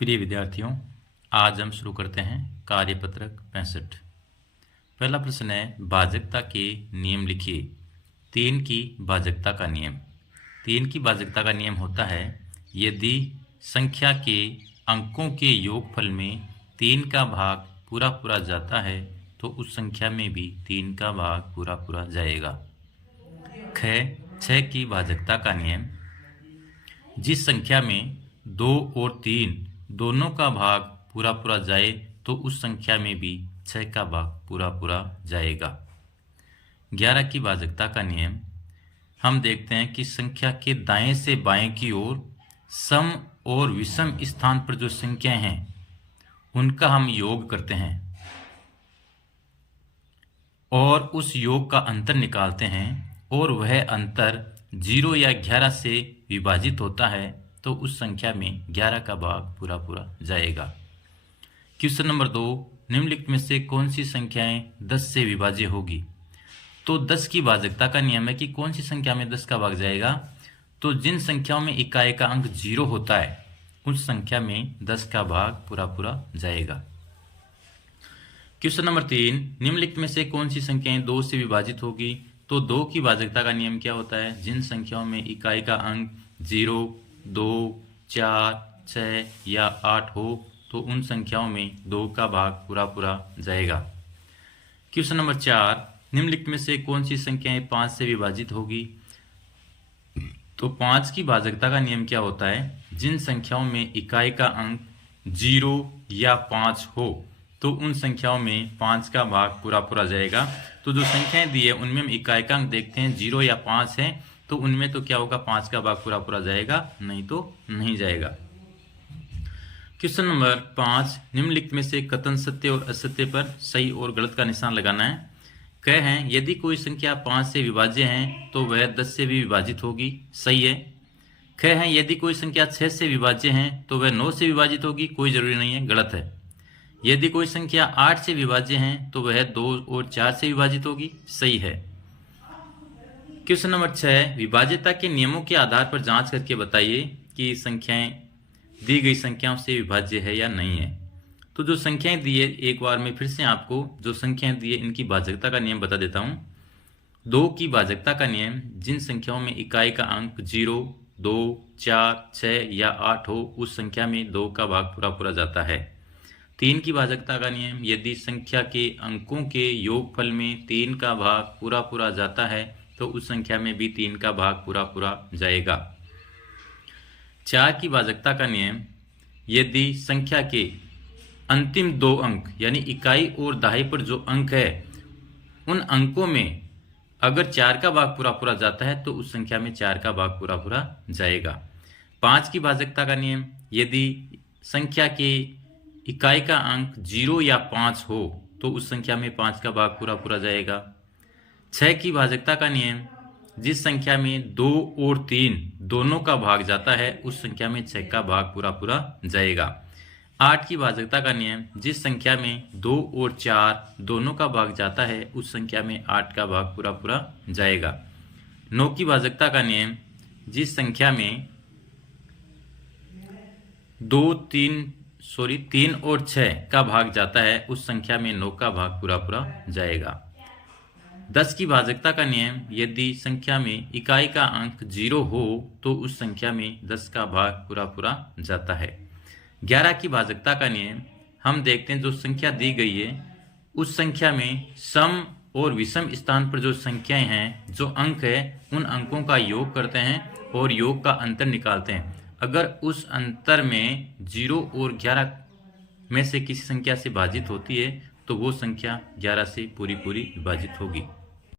प्रिय विद्यार्थियों, आज हम शुरू करते हैं कार्यपत्रक 65। पहला प्रश्न है, भाजकता के नियम लिखिए। 3 की भाजकता का नियम। 3 की भाजकता का नियम होता है, यदि संख्या के अंकों के योगफल में 3 का भाग पूरा पूरा जाता है तो उस संख्या में भी 3 का भाग पूरा पूरा जाएगा। 6 की भाजकता का नियम। जिस संख्या में 2 और 3 दोनों का भाग पूरा पूरा जाए तो उस संख्या में भी 6 का भाग पूरा पूरा जाएगा। 11 की भाजकता का नियम। हम देखते हैं कि संख्या के दाएं से बाएं की ओर सम और विषम स्थान पर जो संख्याएं हैं उनका हम योग करते हैं और उस योग का अंतर निकालते हैं और वह अंतर 0 या 11 से विभाजित होता है तो उस संख्या में 11 का भाग पूरा पूरा जाएगा। क्वेश्चन नंबर 2, निम्नलिखित में से कौन सी संख्याएं 10 से विभाज्य होगी? तो 10 की भाजकता का नियम है कि कौन सी संख्या में 10 का भाग जाएगा, तो जिन संख्याओं में इकाई का अंक 0 होता है उस संख्या में 10 का भाग पूरा पूरा जाएगा। क्वेश्चन नंबर 3, निम्नलिखित में से कौन सी संख्याएं 2 से विभाजित होगी? तो 2 की भाजकता का नियम क्या होता है? जिन संख्याओं में इकाई का अंक 0, 2, 4, 6 या 8 हो तो उन संख्याओं में 2 का भाग पूरा पूरा जाएगा। क्वेश्चन नंबर 4, निम्नलिखित में से कौन सी संख्याएं 5 से विभाजित होगी? तो 5 की भाजकता का नियम क्या होता है? जिन संख्याओं में इकाई का अंक 0 या 5 हो तो उन संख्याओं में 5 का भाग पूरा पूरा जाएगा। तो जो संख्याएं दी है उनमें हम इकाई का अंक देखते हैं 0 या 5 है तो उनमें तो क्या होगा, 5 का भाग पूरा पूरा जाएगा, नहीं तो नहीं जाएगा। क्वेश्चन नंबर 5, निम्नलिखित में से कथन सत्य और असत्य पर सही और गलत का निशान लगाना है। कह है, यदि कोई संख्या 5 से विभाज्य है तो वह 10 से भी विभाजित होगी, सही है। कह है, यदि कोई संख्या 6 से विभाज्य है तो वह 9 से विभाजित होगी, कोई जरूरी नहीं है, गलत है। यदि कोई संख्या 8 से विभाज्य है तो वह 2 और 4 से विभाजित होगी, सही है। क्वेश्चन नंबर 6, विभाज्यता के नियमों के आधार पर जांच करके बताइए कि संख्याएं दी गई संख्याओं से विभाज्य है या नहीं है। तो जो संख्याएं दी है, एक बार मैं फिर से आपको जो संख्याएं दी है इनकी भाजकता का नियम बता देता हूं। 2 की भाजकता का नियम, जिन संख्याओं में इकाई का अंक 0, 2, 4, 6 या 8 हो उस संख्या में 2 का भाग पूरा पूरा जाता है। 3 की भाजकता का नियम, यदि संख्या के अंकों के योगफल में 3 का भाग पूरा पूरा जाता है तो उस संख्या में भी 3 का भाग पूरा पूरा जाएगा। 4 की भाजकता का नियम, यदि संख्या के अंतिम 2 अंक यानी इकाई और दहाई पर जो अंक है उन अंकों में अगर 4 का भाग पूरा पूरा जाता है तो उस संख्या में 4 का भाग पूरा पूरा जाएगा। 5 की भाजकता का नियम, यदि संख्या के इकाई का अंक 0 या 5 हो तो उस संख्या में 5 का भाग पूरा पूरा जाएगा। 6 की भाजकता का नियम, जिस संख्या में 2 और 3 दोनों का भाग जाता है उस संख्या में 6 का भाग पूरा पूरा जाएगा। 8 की भाजकता का नियम, जिस संख्या में 2 और 4 दोनों का भाग जाता है उस संख्या में 8 का भाग पूरा पूरा जाएगा। 9 की भाजकता का नियम, जिस संख्या में 3 और 6 का भाग जाता है उस संख्या में 9 का भाग पूरा पूरा जाएगा। 10 की भाजकता का नियम, यदि संख्या में इकाई का अंक 0 हो तो उस संख्या में 10 का भाग पूरा पूरा जाता है। 11 की भाजकता का नियम, हम देखते हैं जो संख्या दी गई है उस संख्या में सम और विषम स्थान पर जो संख्याएं हैं, जो अंक है उन अंकों का योग करते हैं और योग का अंतर निकालते हैं। अगर उस अंतर में 0 और 11 में से किसी संख्या से भाजित होती है तो वो संख्या 11 से पूरी पूरी विभाजित होगी।